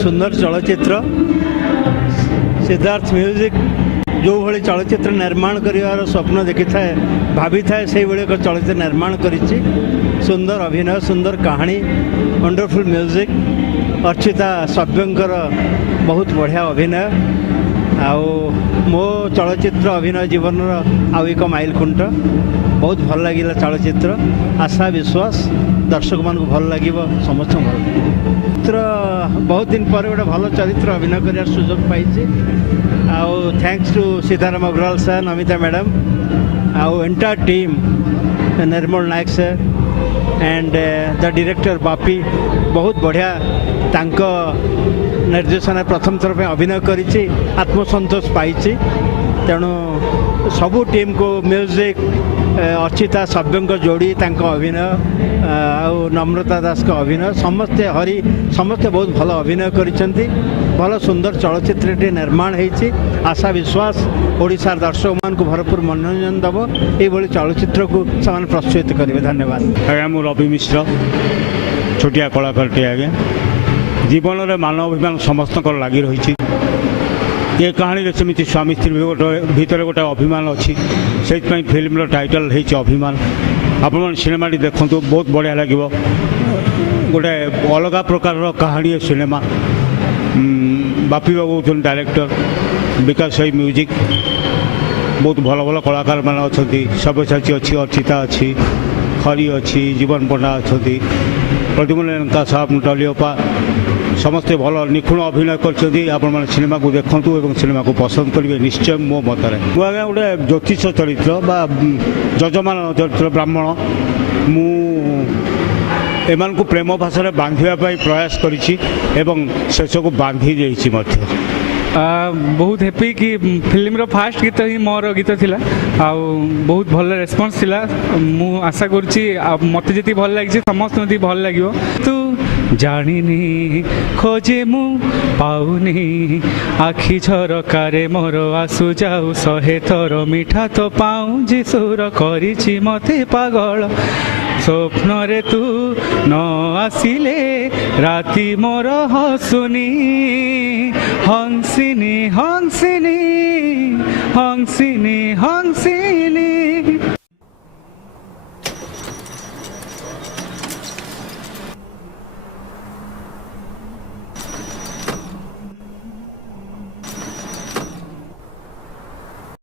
सुंदर चलचित्र सिद्धार्थ म्यूजिक जो भली चलचित्र निर्माण कर स्वप्न देखी थाए भाभी थाए से भाई एक चलचित्र निर्माण करिछि। सुंदर अभिनय सुंदर कहानी वंडरफुल म्यूजिक अर्चिता सभ्यंकर बहुत बढ़िया अभिनय आउ मो चलचित्र अभिनय जीवन आउ एक माइल खुंट बहुत भल लगे चलचित्र आशा विश्वास दर्शक मान भल लगे समस्त भल चित्र बहुत दिन पर गोटे भल चरित्र अभिनय कर सुजोग पाई आउ thanks to Sitaram Agarwal sir Namita madam आउ entire team Nirmal Nayak sir and the director Bapi बहुत बढ़िया तांको निर्देशन प्रथम थर पे अभिनय करिछि आत्मसंतोष पाई तेणु सबू टीम को म्यूजिक अर्चिता सभ्यंक जोड़ी तांको अभिनय आउ नम्रता दास का अभिनय समस्ते हरि समस्ते बहुत भल अभिनय करिसेंती भल सुंदर चलचित्र निर्माण होती आशा विश्वास ओडिशार दर्शक मान को भरपूर मनोरंजन दब ये चलचित्र को से प्रस्तुत करेंगे। धन्यवाद। आज्ञा मु रवि मिश्र छोटिया कलाकार आज्ञा जीवन में मानवाभिमान समस्त लगी रही ये कहानी सेमती स्वामी स्त्री भीतर गोटे अभिमान अच्छी से फिल्म टाइटल है अभिमान आपण सिनेमा देखु बहुत बढ़िया लगे गोटे अलग प्रकार कहानी सिनेमा बापी बाबू डायरेक्टर विकास भाई म्यूजिक बहुत भल भल कलाकार मान अच्छा सब्यसाची अच्छी अर्चिता अच्छी हरि अच्छी जीवन पंडा अच्छा प्रतिमूल साहब टलियोपा समस्ते भल निखुण अभिनय कर सिनेमा को देखूँ और सिनेमा को पसंद करेंगे निश्चय मो मत मुझे गोटे ज्योतिष चरित्र जजमान चरित्र ब्राह्मण मु एमान को प्रेम भाषा बांधापी प्रयास करी शेष को बांधी जाइए बहुत हैप्पी कि फिल्म रो फास्ट गीत ही मोर गीत थिला आ बहुत भल रेस्पॉन्स थिला मु आशा करूची मते जति भल लागी समस्त नदी भल लागियो तू जानिनी खोजे मु पाउनी आखि झरकारे मोर आसु जाऊ सहे थर मिठा तो पाऊ जिसुर करिछि मते पागल स्वप्न रे तू न आसिले राति मोर हसुनी हंसिनी हंसिनी हंसिनी हंसिनी